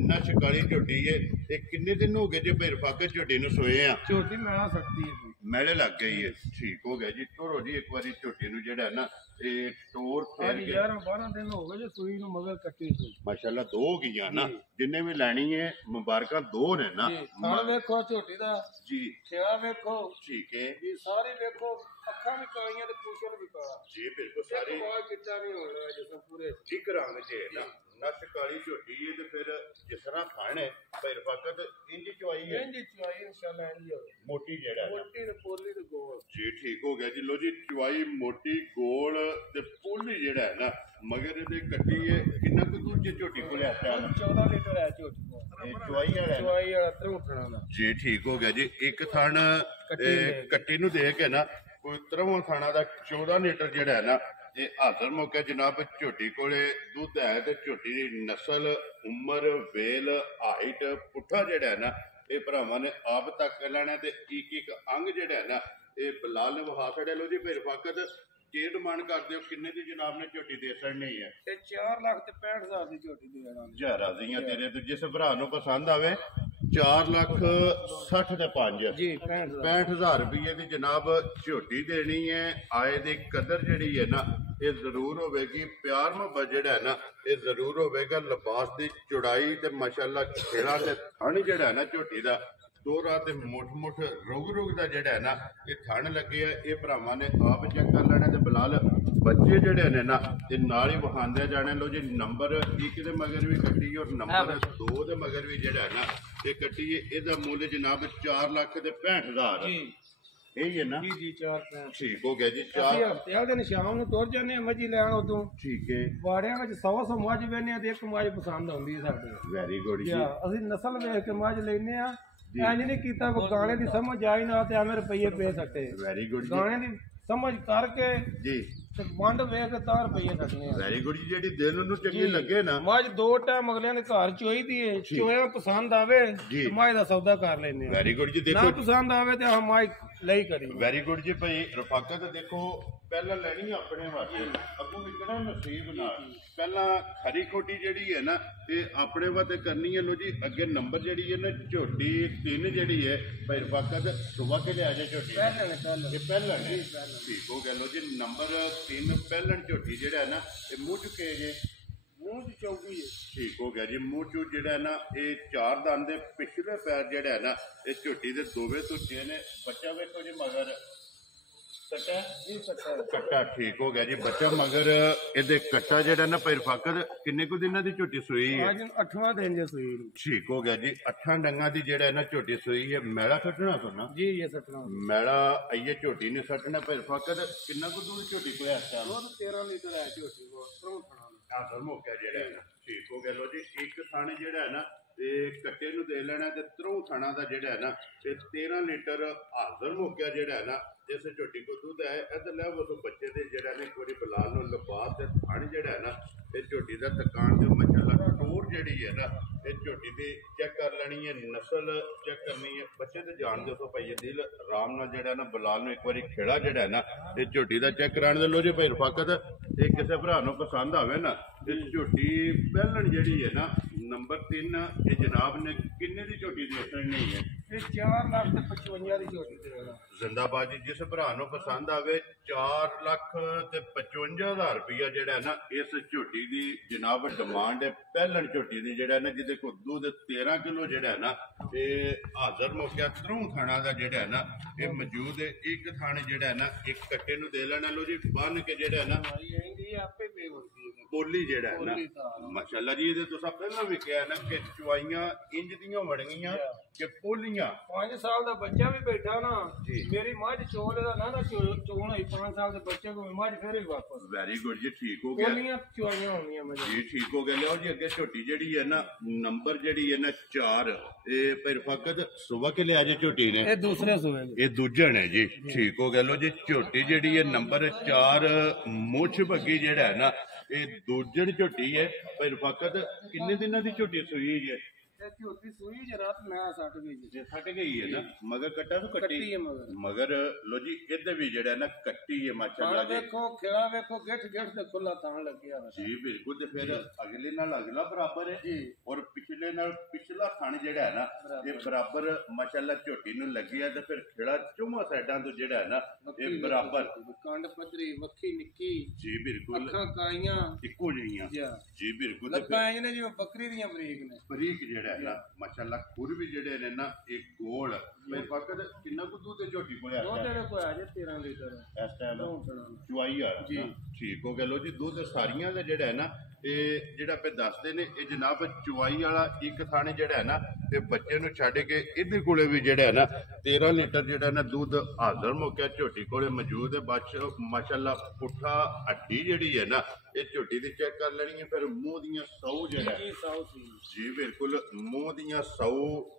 ਨਸ਼ ਕਾਲੀ ਝੋਟੀ ਹੈ। ਇਹ ਕਿੰਨੇ ਦਿਨ ਹੋ ਗਏ ਜੇ ਭਾਈ ਰਫਾਕਤ ਝੋਟੀ ਨੂੰ ਸੋਏ ਆ? ਝੋਟੀ ਮੈਲਾ ਸਕਦੀ ਹੈ ਮੈਲੇ ਲੱਗ ਗਈ ਹੈ ਠੀਕ ਹੋ ਗਿਆ ਜੀ। ਟੋਰੋ ਜੀ ਇੱਕ ਵਾਰੀ ਝੋਟੀ ਨੂੰ ਜਿਹੜਾ ਹੈ ਨਾ ਇਹ ਟੋਰ ਫੇਰ ਕੇ 11-12 ਦਿਨ ਹੋ ਗਏ ਜੇ ਸੂਈ ਨੂੰ ਮਗਰ ਕੱਟੀ ਹੋਈ ਮਾਸ਼ਾਅੱਲਾ 2 ਹੋ ਗਈਆਂ ਨਾ। ਜਿੰਨੇ ਵੀ ਲੈਣੀ ਹੈ ਮੁਬਾਰਕਾਂ 2 ਨੇ ਨਾ। ਥਣ ਵੇਖੋ ਝੋਟੀ ਦਾ ਜੀ ਖੇੜਾ ਵੇਖੋ ਠੀਕ ਹੈ ਜੀ ਸਾਰੇ ਵੇਖੋ ਅੱਖਾਂ ਵੀ ਕਾਲੀਆਂ ਤੇ ਪੁੱਛਣ ਵੀ ਕਾਲਾ ਜੀ ਬਿਲਕੁਲ ਸਾਰੇ ਕੋਈ ਕਿੱਟਾ ਨਹੀਂ ਹੋਣਾ ਜਿਸ ਪੂਰੇ ਠੀਕ ਰੰਗ ਜੇ ਨਾ ਨਸ ਕਾਲੀ ਝੋਟੀ ਹੈ ਤੇ ਫਿਰ ਜਿਸ ਤਰ੍ਹਾਂ ਖਾਣੇ ਭਾਈ ਰਫਾਕਤ ਇੰਜ ਚੁਆਈ ਹੈ ਇੰਜ ਚੁਆਈ ਇਨਸ਼ਾਅੱਲਾ ਇੰਜ ਹੋਵੇ ਮੋਟੀ ਜਿਹੜਾ ਮੋਟੀ ਤੇ ਪੋਲੀ ਤੇ ਗੋਲ ਜੀ ਠੀਕ ਹੋ ਗਿਆ ਜੀ। ਲੋ ਜੀ ਚੁਆਈ ਮੋਟੀ ਗੋਲ ਤੇ ਪੋਲੀ ਜਿਹੜਾ ਹੈ ਨਾ ਮਗਰ ਇਹਦੇ ਕੱਟੀ ਹੈ ਕਿੰਨਾ ਕੁ ਦੂਜੇ ਝੋਟੀ ਕੋਲੇ ਆ 14 ਲੀਟਰ ਹੈ ਝੋਟੀ ਕੋਲ ਇਹ ਚੁਆਈ ਵਾਲਾ ਤਰੁੱਠਣਾ ਦਾ ਜੀ ਠੀਕ ਹੋ ਗਿਆ ਜੀ। ਇੱਕ ਥਣ ਕੱਟੀ ਨੂੰ ਦੇ ਕੇ ਨਾ ਕੋਈ 13ਵਾਂ ਥਾਣਾ ਦਾ 14 ਲੀਟਰ ਜਿਹੜਾ ਹੈ ਨਾ ਇਹ ਹਾਜ਼ਰ ਮੌਕਾ ਜਨਾਬ ਝੋਟੀ ਕੋਲੇ ਦੁੱਧ ਹੈ ਤੇ ਝੋਟੀ ਦੀ ਨਸਲ ਉਮਰ ਵੇਲ ਹਾਈਟ ਪੁੱਠਾ ਜਿਹੜਾ ਹੈ ਨਾ ਇਹ ਭਰਾਵਾਂ ਨੇ ਆਪ ਤੱਕ ਲੈਣਾ ਤੇ ਇੱਕ ਅੰਗ ਜਿਹੜਾ ਹੈ ਨਾ ਇਹ ਬਲਾਲ ਨੇ ਵਹਾ ਛੜਿਆ। ਲੋ ਜੀ ਫਿਰ ਫਕਤ ਕੀ ਡਿਮਾਂਡ ਕਰਦੇ ਹੋ ਕਿੰਨੇ ਦੀ ਜਨਾਬ ਨੇ ਝੋਟੀ ਦੇ ਛੜਨੀ ਹੈ? ਤੇ 4 ਲੱਖ ਤੇ 65 ਹਜ਼ਾਰ ਦੀ ਝੋਟੀ ਦੇ ਦੇਣਾ ਜੀ ਰਾਜ਼ੀਆਂ ਤੇਰੇ ਤੇ ਜਿਸ ਭਰਾ ਨੂੰ ਪਸੰਦ ਆਵੇ 4 ਲੱਖ 60 ਤੇ 5 ਜੀ 65 ਹਜ਼ਾਰ ਰੁਪਏ ਦੀ ਜਨਾਬ ਝੋਟੀ ਦੇਣੀ ਹੈ। ਆਏ ਦੀ ਕਦਰ ਜਿਹੜੀ ਹੈ ਨਾ ਇਹ ਜ਼ਰੂਰ ਹੋਵੇਗੀ। ਪਿਆਰ ਮੁਹੱਬਤ ਜਿਹੜਾ ਹੈ ਨਾ ਇਹ ਜ਼ਰੂਰ ਹੋਵੇਗਾ। ਲਿਬਾਸ ਦੀ ਚੌੜਾਈ ਤੇ ਮਾਸ਼ਾਅੱਲਾ ਖੇੜਾ ਤੇ ਥਣ ਜਿਹੜਾ ਹੈ ਨਾ ਝੋਟੀ ਦਾ ਦੋਹਰਾ ਤੇ ਮੁੱਠ ਰੁਗ ਦਾ ਜਿਹੜਾ ਹੈ ਨਾ ਇਹ ਥਣ ਲੱਗੇ ਆ। ਇਹ ਭਰਾਵਾਂ ਨੇ ਆਪ ਚੈੱਕ ਕਰ ਲੈਣਾ ਤੇ ਬਿਲਾਲ ਬੱਚੇ ਜਿਹੜੇ ਨੇ ਨਾ ਤੇ ਨਾਲ ਹੀ ਵਿਖਾਉਂਦੇ ਜਾਣੇ। ਲੋ ਜੀ ਨੰਬਰ 1 ਦੇ ਮਗਰ ਵੀ ਕੱਟੀ ਔਰ ਨੰਬਰ 2 ਦੇ ਮਗਰ ਵੀ ਜਿਹੜਾ ਹੈ ਨਾ ਇਹ ਕੱਟੀ ਹੈ। ਇਹਦਾ ਮੁੱਲ ਜਨਾਬ 4,65,000 ਇਹੀ ਹੈ ਨਾ ਜੀ 4-5 ਠੀਕ ਹੋ ਗਿਆ ਜੀ। ਅਸੀਂ ਹਫਤੇ ਵਾਲੇ ਦਿਨ ਸ਼ਾਮ ਨੂੰ ਤੁਰ ਜਾਂਦੇ ਆ ਮੱਝੀ ਲੈਣ। ਉਦੋਂ ਠੀਕ ਹੈ ਬਾੜਿਆਂ ਵਿੱਚ 100 ਮੱਝ ਵੇਨੇ ਆ ਤੇ ਇੱਕ ਮੱਝ ਪਸੰਦ ਆਉਂਦੀ ਸਾਡੇ। ਵੈਰੀ ਗੁੱਡ ਜੀ। ਅਸੀਂ ਨਸਲ ਵੇਖ ਕੇ ਮੱਝ ਲੈਨੇ ਆ। ਇੰਜ ਨਹੀਂ ਕੀਤਾ ਕੋ ਗਾਣੇ ਦੀ ਸਮਝ ਆਈ ਨਾ ਤੇ ਐਵੇਂ ਰੁਪਈਏ ਪੇ ਸਕਦੇ। ਵੈਰੀ ਗੁੱਡ ਜੀ। ਗਾਣੇ ਦੀ ਸਮਝ ਕਰਕੇ ਜੀ ਤੇ ਵੰਡ ਵੇਖ ਕੇ ਤਾਂ ਰੁਪਈਏ ਕੱਢਨੇ ਆ। ਵੈਰੀ ਗੁੱਡ ਜੀ। ਜਿਹੜੀ ਦਿਲ ਨੂੰ ਚੰਗੀ ਲੱਗੇ ਨਾ ਮੱਝ 2 ਟਾਈਮ ਅਗਲਿਆਂ ਦੇ ਘਰ ਚੋਈ ਦੀ ਏ। ਚੋਇਆ ਪਸੰਦ ਆਵੇ ਤੇ ਮੱਝ ਦਾ ਸੌਦਾ ਕਰ ਲੈਨੇ ਆ। ਵੈਰੀ ਗੁੱਡ ਜੀ। ਨਾ ਦੇਖੋ ਪਸੰਦ ਆਵੇ ਤੇ ਆ ਮੱਝ ਲਈ ਕਰੀ। ਵੈਰੀ ਗੁੱਡ ਜੀ ਭਾਈ। ਰਫਾਕਤ ਦੇਖੋ ਪਹਿਲਾਂ ਲੈਣੀ ਆਪਣੇ ਵਾਸਤੇ, ਅੱਗੋਂ ਵਿਕਣਾ ਨਸੀਬ ਨਾਲ। ਪਹਿਲਾਂ ਖਰੀ ਖੋਟੀ ਜਿਹੜੀ ਹੈ ਨਾ ਤੇ ਆਪਣੇ ਵਾਸਤੇ ਕਰਨੀ ਹੈ। ਲੋ ਜੀ ਅੱਗੇ ਨੰਬਰ ਜਿਹੜੀ ਹੈ ਨਾ ਝੋਟੀ 3 ਜਿਹੜੀ ਹੈ ਭਾਈ ਰਫਾਕਤ ਸੁਬਾ ਕੇ ਲਿਆ ਜਾ ਝੋਟੀ ਇਹ ਪਹਿਲਾਂ ਨੇ ਠੀਕ ਹੋ ਗਿਆ। ਲੋ ਜੀ ਨੰਬਰ 3 ਪਹਿਲਾਂ ਝੋਟੀ ਜਿਹੜਾ ਹੈ ਨਾ ਇਹ ਮੂੰਹ ਚੁੱਕੇ ਜੇ ਮੂੰਹ ਚ ਚੌਕੀ ਠੀਕ ਹੋ ਗਿਆ ਜੀ। ਮੂੰਹ ਚੂ ਜਿਹੜਾ ਨਾ ਇਹ 4 ਦੰਦ ਦੇ ਪਿਛਲੇ ਪੈਰ ਜਿਹੜਾ ਹੈ ਨਾ ਇਹ ਝੋਟੀ ਦੇ ਦੋਵੇਂ ਤੁੱਚੇ ਨੇ। ਬੱਚਾ ਵੇਖੋ ਜੀ ਮਗਰ ਕੱਟਾ ਠੀਕ ਹੋ ਗਿਆ ਜੀ। ਬੱਚਾ ਮਗਰ ਇਹਦੇ ਕੱਟਾ ਜਿਹੜਾ ਨਾ ਭਾਈ ਰਫਾਕਤ ਕਿੰਨੇ ਕੁ ਦਿਨਾਂ ਦੀ ਝੋਟੀ ਸੂਈ ਹੈ? ਅੱਜ 8ਵਾਂ ਦਿਨ ਜੇ ਸੂਈ ਠੀਕ ਹੋ ਗਿਆ ਜੀ। 8 ਡੰਗਾਂ ਦੀ ਜਿਹੜਾ ਨਾ ਝੋਟੀ ਸੂਈ ਹੈ। ਮੈਲਾ ਸੱਟਣਾ ਸੁਣਾ ਜੀ ਇਹ ਸੱਟਣਾ ਮੈਲਾ ਆਈਏ ਝੋਟੀ ਨੇ ਸੱਟਣਾ ਭਾਈ ਰਫਾਕਤ। ਕਿੰਨਾ ਕੁ ਦੂਰ ਝੋਟੀ ਕੋਲ ਇਸ ਟਾਈਮ? 13 ਲੀਟਰ ਹੈ ਝੋਟੀ ਕੋਲ। ਆਖਰ ਮੌਕਾ ਜਿਹੜਾ ਹੈ ਨਾ ਠੀਕ ਹੋ ਗਿਆ। ਲੋ ਜੀ ਇੱਕ ਥਣ ਜਿਹੜਾ ਹੈ ਨਾ ਤੇ ਕੱਟੇ ਨੂੰ ਦੇ ਲੈਣਾ ਤੇ ਤਰੋਂ ਥਾਣਾ ਦਾ ਜਿਹੜਾ ਹੈ ਨਾ ਤੇ 13 ਲੀਟਰ ਹਾਜ਼ਰ ਮੌਕਾ ਜਿਹੜਾ ਹੈ ਨਾ ਜਿਸ ਝੋਟੀ ਕੋ ਦੁੱਧ ਹੈ। ਇੱਧਰ ਲੈ ਉਹ ਬੱਚੇ ਦੇ ਜਿਹੜਾ ਨੇ ਇੱਕ ਵਾਰੀ ਬਲਾਲ ਨੂੰ ਲਿਬਾਸ ਤੇ ਥਣ ਜਿਹੜਾ ਹੈ ਨਾ ਇਹ ਝੋਟੀ ਦਾ ਤਕਾਨ ਦੇ ਮਚਲਾ ਟੋਰ ਜਿਹੜੀ ਹੈ ਨਾ ਇਹ ਝੋਟੀ ਦੀ ਚੈੱਕ ਕਰ ਲੈਣੀ ਹੈ। ਨਸਲ ਚੈੱਕ ਕਰਨੀ ਹੈ। ਬੱਚੇ ਤੇ ਜਾਣ ਦੇ ਤੋਂ ਭਾਈ ਦਿਲ ਆਰਾਮ ਨਾਲ ਜਿਹੜਾ ਨਾ ਬਲਾਲ ਨੂੰ ਇੱਕ ਵਾਰੀ ਖੇੜਾ ਜਿਹੜਾ ਹੈ ਨਾ ਇਹ ਝੋਟੀ ਦਾ ਚੈੱਕ ਕਰਾਉਣ ਦੇ। ਲੋ ਜੀ ਭਾਈ ਰਫਾਕਤ ਇਹ ਕਿਸੇ ਭਰਾ ਨੂੰ ਪਸੰਦ ਆਵੇ ਨਾ ਇਹ ਝੋਟੀ ਪਹਿਲਣ ਜਿਹੜੀ ਹੈ ਨਾ ਨੰਬਰ 3 ਇਹ ਜਨਾਬ ਨੇ ਕਿੰਨੇ ਦੀ ਝੋਟੀ ਦੇ ਨਹੀਂ ਹੈ? ਇਹ 4,55,000 ਦੀ ਝੋਟੀ ਦੇਗਾ। ਜ਼ਿੰਦਾਬਾਦ ਜੀ। ਜਿਸ ਭਰਾ ਨੂੰ ਪਸੰਦ ਆਵੇ 4,55,000 ਰੁਪਇਆ ਜਿਹੜਾ ਹੈ ਨਾ ਇਸ ਝੋਟੀ ਦੀ ਜਨਾਬ ਡਿਮਾਂਡ ਹੈ। ਪਹਿਲਣ ਝੋਟੀ ਦੀ ਜਿਹੜਾ ਨਾ ਜਿਹਦੇ ਕੋਲ ਦੁੱਧ 13 ਕਿਲੋ ਜਿਹੜਾ ਹੈ ਨਾ ਇਹ ਹਾਜ਼ਰ ਮੌਕਿਆ ਤਰੋਂ ਖਾਣਾ ਦਾ ਜਿਹੜਾ ਹੈ ਨਾ ਇਹ ਮੌਜੂਦ ਹੈ। ਇੱਕ ਥਾਣੇ ਜਿਹੜਾ ਹੈ ਨਾ ਇੱਕ ਕੱਟੇ ਨੂੰ ਦੇ ਲੈਣਾ। ਲੋ ਜੀ ਬੰਨ ਕੇ ਜਿਹੜਾ ਹੈ ਨਾ ਆਪੇ ਪੇ ਹੁੰਦੀ ਹੈ ਪੋਲੀ ਜਿਹੜਾ ਹੈ ਨਾ ਮਾਸ਼ਾਅੱਲਾ ਜੀ। ਇਹਦੇ ਤੁਸੀਂ ਪਹਿਲਾਂ ਵੀ ਕਿਹਾ ਨਾ ਕਿ ਚੁਆਈਆਂ ਇੰਜ ਦੀਆਂ ਵੜੀਆਂ ਕਿ ਪੋਲੀਆਂ। 5 ਸਾਲ ਦਾ ਬੱਚਾ ਵੀ ਬੈਠਾ ਨਾ ਮੇਰੀ ਮੱਝ ਚੋਲ ਦਾ ਨਾ ਚੋਣ ਹੋਈ 5 ਸਾਲ ਦੇ ਬੱਚੇ ਕੋਲ ਮੱਝ ਫੇਰ ਹੀ ਵਾਪਸ। ਵੈਰੀ ਗੁੱਡ ਜੀ। ਠੀਕ ਹੋ ਗਿਆ। ਪੋਲੀਆਂ ਚੁਆਈਆਂ ਹੋਣੀਆਂ ਮੱਝ ਜੀ ਠੀਕ ਹੋ ਗਿਆ। ਲਿਓ ਜੀ ਅੱਗੇ ਝੋਟੀ ਜਿਹੜੀ ਹੈ ਨਾ ਨੰਬਰ ਜਿਹੜੀ ਹੈ ਨਾ 4 ਇਹ ਫਿਰ ਫਕਤ ਸੁਬਾ ਕੇ ਲਿਆ ਜੇ ਝੋਟੀ ਨੇ ਇਹ ਦੂਸਰੇ ਸੂਏ ਇਹ ਦੂਜਣ ਹੈ ਜੀ। ਠੀਕ ਹੋ ਗਿਆ। ਲੋ ਜੀ ਝੋਟੀ ਜਿਹੜੀ ਹੈ ਨੰਬਰ 4 ਮੁੱਛ ਭੱਗੀ ਜਿਹੜਾ ਹੈ ਨਾ ਇਹ ਦੂਜਣ ਝੋਟੀ ਹੈ। ਫਿਰ ਫਕਤ ਕਿੰਨੇ ਦਿਨਾਂ ਦੀ ਝੋਟੀ ਸੂਈ ਹੈ? ਇਹ ਝੋਟੀ ਸੂਈ ਜੇ ਰਾਤ ਮੈਂ ਸੱਟ ਗਈ ਜੇ ਫਟ ਗਈ ਹੈ ਨਾ ਮਗਰ ਕੱਟਾ ਤੋਂ ਕੱਟੀ ਹੈ ਮਗਰ। ਲੋ ਜੀ ਇਹਦੇ ਵੀ ਜਿਹੜਾ ਨਾ ਕੱਟੀ ਹੈ ਮਾਸ਼ਾਅੱਲਾ ਜੀ। ਵੇਖੋ ਖੇੜਾ ਵੇਖੋ ਗਿੱਠ ਤੇ ਖੁੱਲਾ ਤਾਂ ਲੱਗਿਆ ਜੀ ਬਿਲਕੁਲ। ਤੇ ਫਿਰ ਅਗਲੇ ਨਾਲ ਅਗਲਾ ਬਰਾਬਰ ਹੈ ਜੀ ਔਰ ਪਿਛਲੇ ਨਾਲ ਪਿਛਲਾ ਥਣ ਜਿਹੜਾ ਹੈ ਨਾ ਇਹ ਬਰਾਬਰ ਮਾਸ਼ਾਅੱਲਾ ਝੋਟੀ ਨੂੰ ਲੱਗਿਆ ਤੇ ਫਿਰ ਖੇੜਾ ਚੋਮਾ ਸਾਈਡਾਂ ਤੋਂ ਜਿਹੜਾ ਹੈ ਨਾ ਇਹ ਬਰਾਬਰ ਕੰਡ ਪੱਧਰੀ ਵੱਖੀ ਨਿੱਕੀ ਜੀ ਬਿਲਕੁਲ। ਅੱਖਾਂ ਕਾਈਆਂ ਇੱਕੋ ਜਿਹੀਆਂ ਜੀ ਬਿਲਕੁਲ। ਲੱਤਾਂ ਇੰਜ ਨੇ ਜਿਵੇਂ ਬੱਕਰੀ ਦੀਆਂ ਬਰੀਕ ਨੇ ਬਰੀਕ ਜਿਹੜਾ ਹੈ ਨਾ ਮਾਸ਼ਾਅੱਲਾ ਖੁਰ ਵੀ ਜਿਹੜੇ ਨੇ ਨਾ ਇਹ ਗੋਲ ਮੇਰੇ ਫਕਤ ਕਿੰਨਾ ਕੁ ਦੁੱਧ ਤੇ ਝੋਟੀ ਕੋਲ ਆ ਦੋ ਤੇਰੇ ਕੋਲ ਆ ਜੇ 13 ਲੀਟਰ ਇਸ ਟਾਈਮ ਚੁਆਈ ਆ ਜੀ। ਠੀਕ ਹੋ ਗਿਆ। ਲੋ ਜੀ ਦੁੱਧ ਸਾਰੀਆਂ ਦਾ ਜਿਹੜਾ ਹੈ ਨਾ ਇਹ ਜਿਹੜਾ ਆਪੇ ਦੱਸਦੇ ਨੇ ਇਹ ਜਨਾਬ ਚੁਆਈ ਵਾਲਾ ਇੱਕ ਥਾਣੇ ਜਿਹੜਾ ਹੈ ਨਾ ਤੇ ਬੱਚੇ ਨੂੰ ਛੱਡ ਕੇ ਇਹਦੇ ਕੋਲੇ ਵੀ ਜਿਹੜਾ ਹੈ ਨਾ 13 ਲੀਟਰ ਜਿਹੜਾ ਨਾ ਦੁੱਧ ਹਾਜ਼ਰ ਮੌਕਿਆ ਝੋਟੀ ਕੋਲੇ ਮੌਜੂਦ ਹੈ। ਮਾਸ਼ਾਅੱਲਾ ਪੁੱਠਾ ਹੱਡੀ ਜਿਹੜੀ ਹੈ ਨਾ ਇਹ ਝੋਟੀ ਦੀ ਚੈੱਕ ਕਰ ਲੈਣੀ ਹੈ। ਫਿਰ ਮੂੰਹ ਦੀਆਂ 100 ਜਿਹੜਾ ਜੀ ਬਿਲਕੁਲ ਮੂੰਹ ਦੀਆਂ 100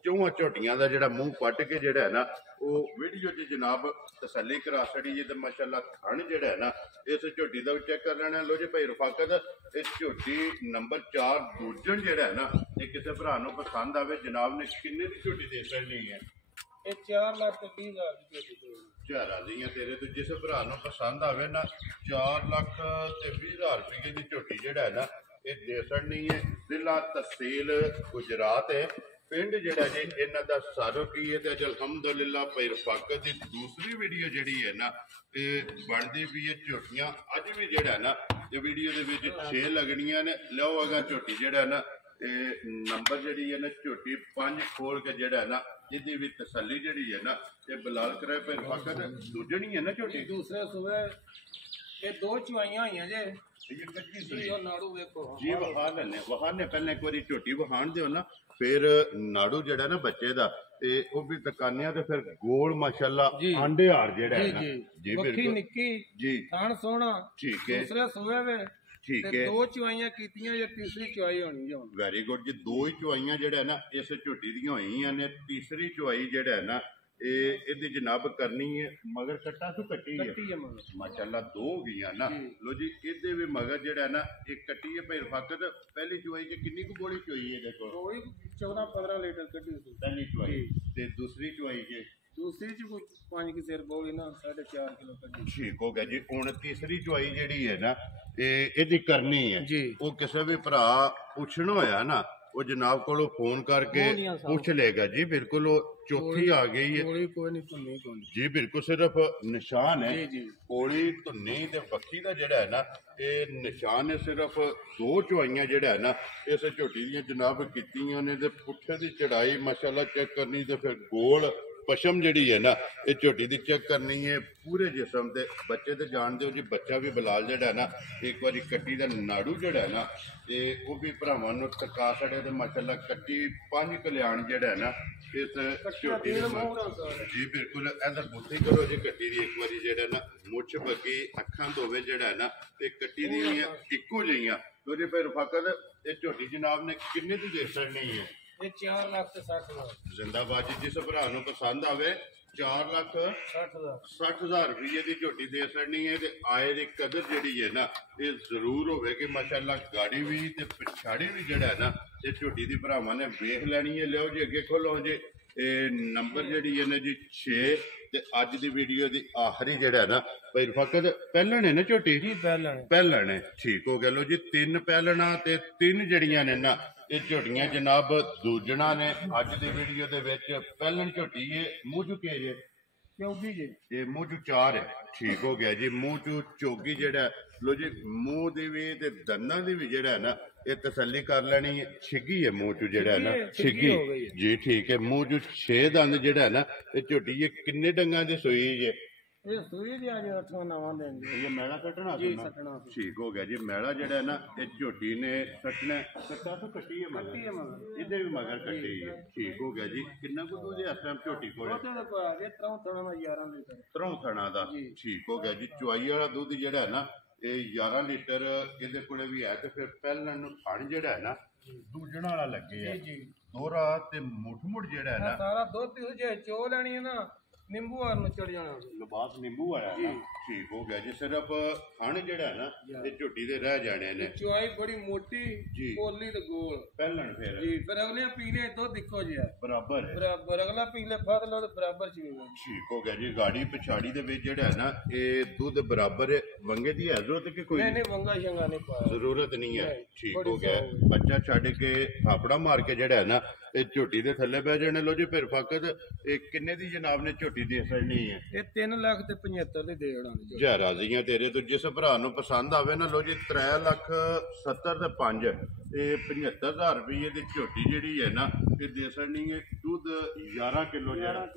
ਚੌਹਾਂ ਝੋਟੀਆਂ ਦਾ ਜਿਹੜਾ ਮੂੰਹ ਪੱਟ ਕੇ ਜਿਹੜਾ ਹੈ ਨਾ ਉਹ ਵੀਡੀਓ 'ਚ ਜਨਾਬ ਤਸੱਲੀ ਕਰਾ ਛੜੀ ਜੇ। ਤੇ ਮਾਸ਼ਾਅੱਲਾ ਥਣ ਜਿਹੜਾ ਹੈ ਨਾ ਇਸ ਝੋਟੀ ਦਾ ਵੀ ਚੈੱਕ ਕਰ ਲੈਣਾ। ਲੋ ਜੀ ਭਾਈ ਰਫਾਕਤ ਇਹ ਝੋਟੀ ਨੰਬਰ 4 ਦੂਜਣ ਜਿਹੜਾ ਹੈ ਨਾ ਇਹ ਕਿਸੇ ਭਰਾ ਨੂੰ ਪਸੰਦ ਆਵੇ ਜਨਾਬ ਨੇ ਕਿੰਨੇ ਦੀ ਝੋਟੀ ਦੇ ਸਕਣੀ ਹੈ? ਇਹ 4,20,000 ਦੀ ਝੋਟੀ ਚਾਰਾ ਦੀਆਂ ਤੇਰੇ ਤੋਂ ਜਿਸ ਭਰਾ ਨੂੰ ਪਸੰਦ ਆਵੇ ਨਾ 4,20,000 ਰੁਪਏ ਦੀ ਝੋਟੀ ਜਿਹੜਾ ਹੈ ਨਾ ਇਹ ਦੇ ਸਕਣੀ ਹੈ। ਜ਼ਿਲ੍ਹਾ ਤਹਿਸੀਲ ਗੁਜਰਾਤ ਹੈ। ਪਿੰਡ ਜਿਹੜਾ ਜੀ ਇਹਨਾਂ ਦਾ ਸਾਰੋ ਕੀ ਹੈ। ਤੇ ਅੱਜ ਅਲਹਮਦੁਲਿਲਾ ਭਾਈ ਰਫਾਕਤ ਦੀ ਦੂਸਰੀ ਵੀਡੀਓ ਜਿਹੜੀ ਹੈ ਨਾ ਇਹ ਬਣਦੀ ਵੀ ਹੈ ਝੋਟੀਆਂ। ਅੱਜ ਵੀ ਜਿਹੜਾ ਨਾ ਇਹ ਵੀਡੀਓ ਦੇ ਵਿੱਚ 6 ਲੱਗਣੀਆਂ ਨੇ। ਲਓ ਅਗਾ ਝੋਟੀ ਜਿਹੜਾ ਨਾ ਇਹ ਨੰਬਰ ਜਿਹੜੀ ਹੈ ਨਾ ਝੋਟੀ 5 ਖੋਲ ਕੇ ਜਿਹੜਾ ਨਾ ਇਹਦੀ ਵੀ ਤਸੱਲੀ ਜਿਹੜੀ ਹੈ ਨਾ ਇਹ ਬਲਾਲ ਕਰੇ ਫਿਰ ਫਕਤ ਦੂਜਣੀ ਹੈ ਨਾ ਝੋਟੀ ਦੂਸਰੇ ਸੂਏ ਇਹ ਦੋ ਚੁਆਈਆਂ ਹੋਈਆਂ ਜੇ ਇਹ ਕੱਚੀ ਸੂਈ ਇਹ ਨਾੜੂ ਵੇਖੋ ਜੀ ਵਹਾਨੇ ਪਹਿਲਾਂ ਇੱਕ ਵਾਰੀ ਝੋਟੀ ਵਹਾਣ ਦਿਓ ਨਾ ਫਿਰ ਨਾੜੂ ਜਿਹੜਾ ਨਾ ਬੱਚੇ ਦਾ ਤੇ ਉਹ ਵੀ ਤਕਾਨਿਆ ਤੇ ਫਿਰ ਗੋਲ ਮਾਸ਼ਾਅੱਲਾ ਆਂਡੇ ਹਾਰ ਜਿਹੜਾ ਹੈ ਨਾ ਜੀ ਬੱਖੀ ਨਿੱਕੀ ਜੀ ਥਣ ਸੋਹਣਾ ਠੀਕ ਹੈ ਦੂਸਰੇ ਸੂਏ ਵੇ ਠੀਕ ਤੇ ਹੈ ਦੋ ਚੁਆਈਆਂ ਕੀਤੀਆਂ ਜੇ ਤੀਸਰੀ ਚੁਆਈ ਹੋਣੀ ਜੇ ਵੈਰੀ ਗੁੱਡ ਜੀ ਦੋ ਹੀ ਚੁਆਈਆਂ ਜਿਹੜਾ ਨਾ ਇਸ ਝੋਟੀ ਦੀਆਂ ਹੋਈਆਂ ਨੇ ਤੀਸਰੀ ਚੁਆਈ ਜਿਹੜਾ ਹੈ ਨਾ ਇਹਦੀ ਜਨਾਬ ਕਰਨੀ ਹੈ ਮਗਰ ਕੱਟਾ ਤੋਂ ਕੱਟੀ ਹੈ ਮਾਸ਼ਾਅੱਲਾ ਦੋ ਹੋ ਗਈਆਂ ਨਾ ਲੋ ਜੀ ਇਹਦੇ ਵੀ ਮਗਰ ਜਿਹੜਾ ਨਾ ਇਹ ਕੱਟੀ ਹੈ ਭੈਰ ਫਕਤ ਪਹਿਲੀ ਚੁਆਈ ਚ ਕਿੰਨੀ ਕੁ ਬੋਲੀ ਚੋਈ ਹੈ ਦੇਖੋ ਕੋਈ 14-15 ਲੀਟਰ ਕੱਢੀ ਸੀ ਪਹਿਲੀ ਚੁਆਈ ਤੇ ਦੂਸਰੀ ਚੁਆਈ ਚ ਦੂਸਰੀ ਚ ਕੋਈ 5 ਕਿ ਸਿਰ ਬੋਲੀ ਨਾ 4.5 ਕਿਲੋ ਕੱਢੀ ਠੀਕ ਹੋ ਗਿਆ ਜੀ ਹੁਣ ਤੀਸਰੀ ਚੁਆਈ ਜਿਹੜੀ ਹੈ ਨਾ ਇਹਦੀ ਕਰਨੀ ਹੈ ਉਹ ਕਿਸੇ ਵੀ ਭਰਾ ਪੁੱਛਣਾ ਹੋਇਆ ਨਾ ਉਹ ਜਨਾਬ ਕੋਲੋਂ ਫੋਨ ਕਰਕੇ ਪੁੱਛ ਲੇਗਾ ਜੀ ਬਿਲਕੁਲ ਉਹ ਚੌਥੀ ਆ ਗਈ ਹੈ ਕੋਈ ਨਹੀਂ ਧੁੰਨੀ ਕੋਈ ਜੀ ਬਿਲਕੁਲ ਸਿਰਫ ਨਿਸ਼ਾਨ ਹੈ ਕੋਲੀ ਧੁੰਨੀ ਤੇ ਬੱਖੀ ਦਾ ਜਿਹੜਾ ਹੈ ਨਾ ਇਹ ਨਿਸ਼ਾਨ ਹੈ ਸਿਰਫ ਦੋ ਚੁਆਈਆਂ ਜਿਹੜਾ ਹੈ ਨਾ ਇਸ ਝੋਟੀ ਦੀਆਂ ਜਨਾਬ ਕੀਤੀਆਂ ਨੇ ਤੇ ਪੁੱਠੇ ਦੀ ਚੜਾਈ ਮਾਸ਼ਾਅੱਲਾ ਚੈੱਕ ਕਰਨੀ ਤੇ ਫਿਰ ਗੋਲ ਪਸ਼ਮ ਜਿਹੜੀ ਹੈ ਨਾ ਇਹ ਝੋਟੀ ਦੀ ਚੈੱਕ ਕਰਨੀ ਹੈ ਪੂਰੇ ਜਿਸਮ ਤੇ ਬੱਚੇ ਤੇ ਜਾਣਦੇ ਹੋ ਜੀ ਬੱਚਾ ਵੀ ਬਲਾਲ ਜਿਹੜਾ ਹੈ ਨਾ ਇੱਕ ਵਾਰੀ ਕੱਟੀ ਦਾ ਨਾੜੂ ਜਿਹੜਾ ਹੈ ਨਾ ਤੇ ਉਹ ਵੀ ਭਰਾਵਾਂ ਨੂੰ ਟਕਾ ਛੜੇ ਤੇ ਮਾਸ਼ਾਅੱਲਾ ਕੱਟੀ 5 ਕਲਿਆਣ ਜਿਹੜਾ ਹੈ ਨਾ ਇਸ ਝੋਟੀ ਦੇ ਜੀ ਬਿਲਕੁਲ ਇਹਦਾ ਬੁੱਧੀ ਕਰੋ ਜੀ ਕੱਟੀ ਦੀ ਇੱਕ ਵਾਰੀ ਜਿਹੜਾ ਨਾ ਮੁੱਛ ਬੱਗੀ ਅੱਖਾਂ ਧੋਵੇ ਜਿਹੜਾ ਹੈ ਨਾ ਤੇ ਕੱਟੀ ਦੀਆਂ ਇੱਕੋ ਜਿਹੀਆਂ ਉਹਦੇ ਫਿਰ ਫਕਤ ਇਹ ਝੋਟੀ ਜਨਾਬ ਨੇ ਕਿੰਨੇ ਦੀ ਦੇ ਸਕਣੀ ਹੈ ਇਹ 4,60,000 ਜ਼ਿੰਦਾਬਾਦ ਜੀ ਜਿਸ ਭਰਾ ਨੂੰ ਪਸੰਦ ਆਵੇ 4,60,000 ਰੁਪਏ ਦੀ ਝੋਟੀ ਦੇ ਸਕਣੀ ਹੈ ਤੇ ਆਏ ਦੀ ਕਦਰ ਜਿਹੜੀ ਹੈ ਨਾ ਇਹ ਜ਼ਰੂਰ ਹੋਵੇਗੀ ਮਾਸ਼ਾਅੱਲਾ ਗਾੜੀ ਵੀ ਤੇ ਪਿਛਾੜੀ ਵੀ ਜਿਹੜਾ ਹੈ ਨਾ ਇਹ ਝੋਟੀ ਦੀ ਭਰਾਵਾਂ ਨੇ ਵੇਖ ਲੈਣੀ ਹੈ ਲਿਓ ਜੀ ਅੱਗੇ ਖੋਲੋ ਜੀ ਇਹ ਨੰਬਰ ਜਿਹੜੀ ਹੈ ਨਾ ਜੀ 6 ਤੇ ਅੱਜ ਦੀ ਵੀਡੀਓ ਦੀ ਆਖਰੀ ਜਿਹੜਾ ਨਾ ਭਾਈ ਫਕਤ ਪਹਿਲਣ ਹੈ ਨਾ ਝੋਟੀ ਜੀ ਪਹਿਲਣ ਹੈ ਠੀਕ ਹੋ ਗਿਆ ਲੋ ਜੀ 3 ਪਹਿਲਣਾ ਤੇ 3 ਜਿਹੜੀਆਂ ਨੇ ਨਾ ਇਹ ਝੋਟੀਆਂ ਜਨਾਬ ਦੂਜਣਾ ਨੇ ਅੱਜ ਦੀ ਵੀਡੀਓ ਦੇ ਵਿੱਚ ਪਹਿਲਣ ਝੋਟੀ ਹੈ ਮੂੰਹ ਚੁੱਕੇ ਜੇ ਚੌਗੀ ਜੀ ਇਹ ਮੂੰਹ ਚੋਂ 4 ਹੈ ਠੀਕ ਹੋ ਗਿਆ ਜੀ ਮੂੰਹ ਚੋਂ ਚੌਗੀ ਜਿਹੜਾ ਲੋ ਜੀ ਮੂੰਹ ਦੀ ਵੀ ਤੇ ਦੰਦਾਂ ਦੀ ਵੀ ਜਿਹੜਾ ਹੈ ਨਾ ਇਹ ਤਸੱਲੀ ਕਰ ਲੈਣੀ ਹੈ ਛਿੱਗੀ ਹੈ ਮੂੰਹ ਚੋਂ ਜਿਹੜਾ ਹੈ ਨਾ ਛਿੱਗੀ ਜੀ ਠੀਕ ਹੈ ਮੂੰਹ ਚੋਂ 6 ਦੰਦ ਜਿਹੜਾ ਹੈ ਨਾ ਇਹ ਝੋਟੀ ਇਹ ਕਿੰਨੇ ਡੰਗਾਂ ਦੀ ਸੂਈ ਜੇ ਇਹ ਸੂਈ ਦੀ ਅੱਜ 8ਵਾਂ ਦੇਣ ਇਹ ਮੈਲਾ ਕੱਟਣਾ ਸੀ ਨਾ ਠੀਕ ਹੋ ਗਿਆ ਜੀ ਮੈਲਾ ਜਿਹੜਾ ਹੈ ਨਾ ਇਹ ਝੋਟੀ ਨੇ ਕੱਟਣਾ ਕੱਟਾ ਤੋਂ ਕੱਟੀ ਹੈ ਮਗਰ ਇਹਦੇ ਵੀ ਮਗਰ ਕੱਟੀ ਹੈ ਠੀਕ ਹੋ ਗਿਆ ਜੀ ਕਿੰਨਾ ਕੁ ਦੁੱਧ ਇਸ ਟਾਈਮ ਝੋਟੀ ਕੋਲ ਤਰੋਂ ਥਣਾ ਦਾ ਠੀਕ ਹੋ ਗਿਆ ਜੀ ਚੁਆਈ ਵਾਲਾ ਦੁੱਧ ਜਿਹੜਾ ਹੈ ਨਾ ਇਹ 11 ਲੀਟਰ ਇਹਦੇ ਕੋਲੇ ਵੀ ਹੈ ਤੇ ਫਿਰ ਪਹਿਲਾਂ ਨੂੰ ਥਣ ਜਿਹੜਾ ਹੈ ਨਾ ਦੂਜਣਾ ਵਾਲਾ ਲੱਗੇ ਆ ਦੋਹਰਾ ਤੇ ਮੁੱਠ ਜਿਹੜਾ ਹੈ ਨਾ ਸਾਰਾ ਦੁੱਧ ਜੇ ਚੋ ਲੈਣੀ ਹੈ ਨਾ ਨਿੰਬੂ ਵਾਰ ਨੂੰ ਚੜ ਜਾਣਾ ਲਬਾਸ ਨਿੰਬੂ ਵਾਲਾ ਨਾ ਠੀਕ ਹੋ ਗਿਆ ਜੀ ਸਿਰਫ ਥਣ ਜਿਹੜਾ ਹੈ ਨਾ ਇਹ ਝੋਟੀ ਦੇ ਰਹਿ ਜਾਣੇ ਨੇ ਚੁਆਈ ਬੜੀ ਮੋਟੀ ਕੋਲੀ ਤੇ ਗੋਲ ਪਹਿਲਣ ਫਿਰ ਜੀ ਫਿਰ ਅਗਲੇ ਪੀਲੇ ਦੁੱਧ ਇੱਕੋ ਜਿਹਾ ਬਰਾਬਰ ਹੈ ਬਰਾਬਰ ਅਗਲਾ ਪੀਲੇ ਫਾਦ ਲੋ ਤੇ ਬਰਾਬਰ ਚੀਜ਼ ਠੀਕ ਹੋ ਗਿਆ ਜੀ ਗਾੜੀ ਪਛਾੜੀ ਦੇ ਵਿੱਚ ਜਿਹੜਾ ਹੈ ਨਾ ਇਹ ਦੁੱਧ ਬਰਾਬਰ ਹੈ ਵੰਗੇ ਦੀ ਹੈ ਜ਼ਰੂਰਤ ਕਿ ਕੋਈ ਨਹੀਂ ਵੰਗਾ ਸ਼ੰਗਾ ਨਹੀਂ ਪਾ ਜ਼ਰੂਰਤ ਨਹੀਂ ਹੈ ਠੀਕ ਹੋ ਗਿਆ ਬੱਚਾ ਛੱਡ ਕੇ ਥਾਪੜਾ ਮਾਰ ਕੇ ਜਿਹੜਾ ਹੈ ਨਾ ਇਹ ਝੋਟੀ ਦੇ ਥੱਲੇ ਬਹਿ ਜਾਣੇ ਲੋ ਜੀ ਫਿਰ ਫਕਤ ਇਹ ਕਿੰਨੇ ਦੀ ਜਨਾਬ ਨੇ ਝੋਟੀ ਦੇ ਸਕਣੀ ਹੈ ਇਹ 3,75,000 ਦੀ ਦੇ ਦੇਣਾ ਜੈ ਰਾਜ਼ੀਆਂ ਤੇਰੇ ਤੋਂ ਜਿਸ ਭਰਾ ਨੂੰ ਪਸੰਦ ਆਵੇ ਨਾ ਲੋ ਜੀ 3,70,000 ਤੇ 5 ਇਹ 75,000 ਰੁਪਏ ਦੀ ਝੋਟੀ ਜਿਹੜੀ ਹੈ ਨਾ ਇਹ ਦੇ ਸਕਣੀ ਹੈ ਦੁੱਧ 11 ਕਿਲੋ ਜਿਹੜਾ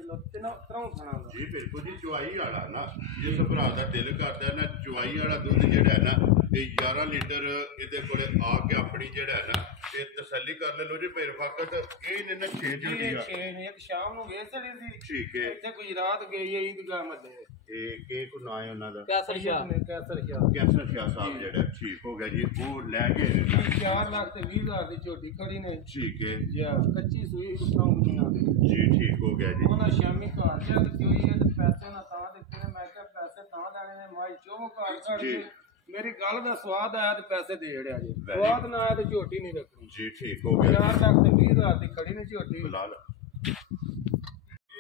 ਜੀ ਬਿਲਕੁਲ ਜੀ ਚੁਆਈ ਵਾਲਾ ਨਾ ਜਿਸ ਭਰਾ ਦਾ ਦਿਲ ਕਰਦਾ ਨਾ ਚੁਆਈ ਵਾਲਾ ਦੁੱਧ ਜਿਹੜਾ ਹੈ ਨਾ ਇਹ 11 ਲੀਟਰ ਇਹਦੇ ਕੋਲੇ ਆ ਕੇ ਆਪਣੀ ਜਿਹੜਾ ਹੈ ਨਾ ਇਹ ਤਸੱਲੀ ਕਰ ਲੈ ਲੋ ਜੀ ਫਿਰ ਫਕਤ ਇਹ ਨੇ ਨਾ 6 ਜਿਹੜੀ ਇੱਕ ਸ਼ਾਮ ਨੂੰ ਵੇਚ ਲਈ ਸੀ ਠੀਕ ਹੈ ਇੱਥੇ ਗੁਜਰਾਤ ਗਈ ਹੈ ਈਦਗਾਹ ਮੱਲੇ ਇਹ ਕੋ ਨਾਂ ਹੈ ਉਹਨਾਂ ਦਾ ਕੈਸਰ ਸ਼ਾਹ ਸਾਹਿਬ ਜਿਹੜਾ ਠੀਕ ਹੋ ਗਿਆ ਜੀ ਉਹ ਲੈ ਕੇ 4,20,000 ਦੀ ਝੋਟੀ ਖੜੀ ਨੇ ਠੀਕ ਹੈ ਜੀ ਕੱਚੀ ਸੂਈ ਕੁੱਤਾਂ ਉਂਗਲੀਆਂ ਦੇ ਜੀ ਠੀਕ ਹੋ ਗਿਆ ਜੀ ਉਹਨਾਂ ਸ਼ਾਮੀ ਘਰ ਜਾ ਕੇ ਹੋਈ ਹੈ ਤੇ ਪੈਸੇ ਨਾ ਤਾਂ ਦਿੱਤੇ ਨੇ ਮੈਂ ਕਿਹਾ ਪੈਸੇ ਤਾਂ ਲੈਣੇ ਨੇ ਮਾਈ ਚੋਂ ਘਰ ਛੱਡ ਕੇ ਮੇਰੀ ਗੱਲ ਦਾ ਸਵਾਦ ਆਇਆ ਤੇ ਪੈਸੇ ਦੇ ੜਿਆ ਜੀ ਸਵਾਦ ਨਾ ਆਇਆ ਤੇ ਝੋਟੀ ਨਹੀਂ ਰੱਖਣੀ ਜੀ ਠੀਕ ਹੋ ਗਿਆ 4,20,000 ਦੀ ਖੜੀ ਨੇ ਝੋਟੀ ਫਿਲਹਾਲ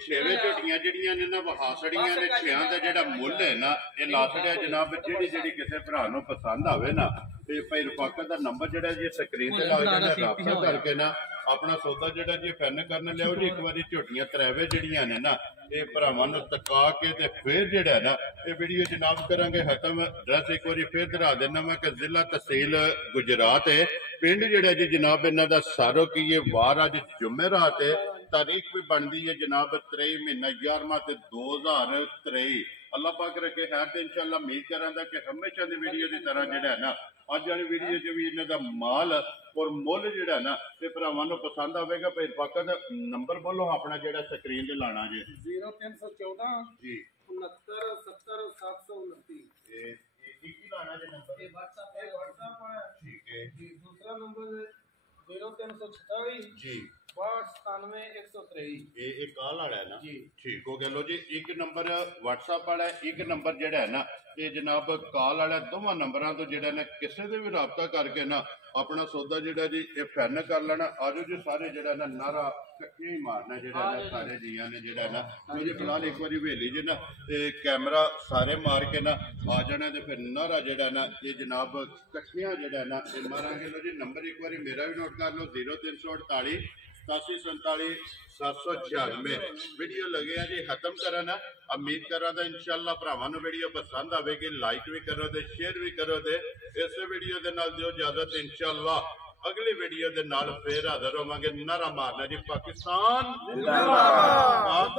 ਛੇਵੇਂ ਝੋਟੀਆਂ ਜਿਹੜੀਆਂ ਨੇ ਨਾ ਵਹਾਸੜੀਆਂ ਨੇ ਛਿਆਂ ਦਾ ਜਿਹੜਾ ਮੁੱਲ ਹੈ ਨਾ ਇਹ ਲਾਸੜਿਆ ਜਨਾਬ ਜਿਹੜੀ ਕਿਸੇ ਭਰਾ ਨੂੰ ਪਸੰਦ ਆਵੇ ਨਾ ਤੇ ਭਾਈ ਰਫਾਕਤ ਦਾ ਨੰਬਰ ਜਿਹੜਾ ਜੀ ਸਕਰੀਨ ਤੇ ਲੱਗ ਜਾਂਦਾ ਰਾਬਤਾ ਕਰਕੇ ਨਾ ਆਪਣਾ ਸੌਦਾ ਜਿਹੜਾ ਜੀ ਫੈਨ ਕਰਨ ਲਿਆਓ ਜੀ ਇੱਕ ਵਾਰੀ ਝੋਟੀਆਂ ਤਰੇਵੇ ਜਿਹੜੀਆਂ ਨੇ ਨਾ ਇਹ ਭਰਾਵਾਂ ਨੂੰ ਤਕਾ ਕੇ ਤੇ ਫਿਰ ਜਿਹੜਾ ਨਾ ਇਹ ਵੀਡੀਓ ਜਨਾਬ ਕਰਾਂਗੇ ਖਤਮ ਐਡਰੈਸ ਇੱਕ ਵਾਰੀ ਫਿਰ ਦਿਖਾ ਦੇਣਾ ਮੈਂ ਕਿ ਜ਼ਿਲ੍ਹਾ ਤਹਿਸੀਲ ਗੁਜਰਾਤ ਹੈ ਪਿੰਡ ਜਿਹੜਾ ਜੀ ਜਨਾਬ ਇਹਨਾਂ ਦਾ ਸਾਰੋ ਕੀ ਇਹ ਵਾਰ ਅੱਜ ਜੁਮੇਰਾਤ ਹੈ तारीख भी बनती है जनाब 23 महीना 11वां ते 2023। अल्लाह पाक रखे खैर ते इंशाअल्लाह उम्मीद करांगा कि हमेशा दी वीडियो की तरह जिहड़ा है ना अज वाली वीडियो च भी इन्हां दा माल और मुल जिहड़ा है ना ते भरावां नूं पसंद आवेगा। भाई वक्त नंबर बोलो अपना जिहड़ा स्क्रीन ते लाना जे 0314 जी 69 70 729 एक ही लाना जे नंबर व्हाट्सएप है ठीक है जी। दूसरा नंबर 0346 जी 62 97 123 ये कॉल वाला है ना जी। ठीक हो गया। लो जी एक नंबर व्हाट्सएप वाला है, एक नंबर जेड़ा है ना ये जनाब कॉल वाला। दोवां नंबरां तो जेड़ा ना किसी दे भी राबता करके ना अपना सौदा जेड़ा जी ये फाइनल कर लेना। आजो जी सारे जेड़ा ना नारा कट्ठे ही मारना जेड़ा ना सारे जियां ने जेड़ा ना मुझे फिलहाल एक बारी वेली जी ना कैमरा सारे मार के ना आ जाना ते फिर नारा जेड़ा ना ये जनाब कट्ठियां जेड़ा ना ये मारांगे। लो जी नंबर एक बारी मेरा भी नोट कर लो 0348 87 796। वीडियो लगे हैं जी खत्म करना। उम्मीद करा तो इंशाअल्लाह भरावां नूं वीडियो पसंद आवेगी। लाइक भी करो ते शेयर भी करो ते इस वीडियो दे नाल दिओ इजाजत। इंशाअल्लाह अगली वीडियो दे नाल फिर हाजिर होवांगे। नारा मारना जी पाकिस्तान जिंदाबाद।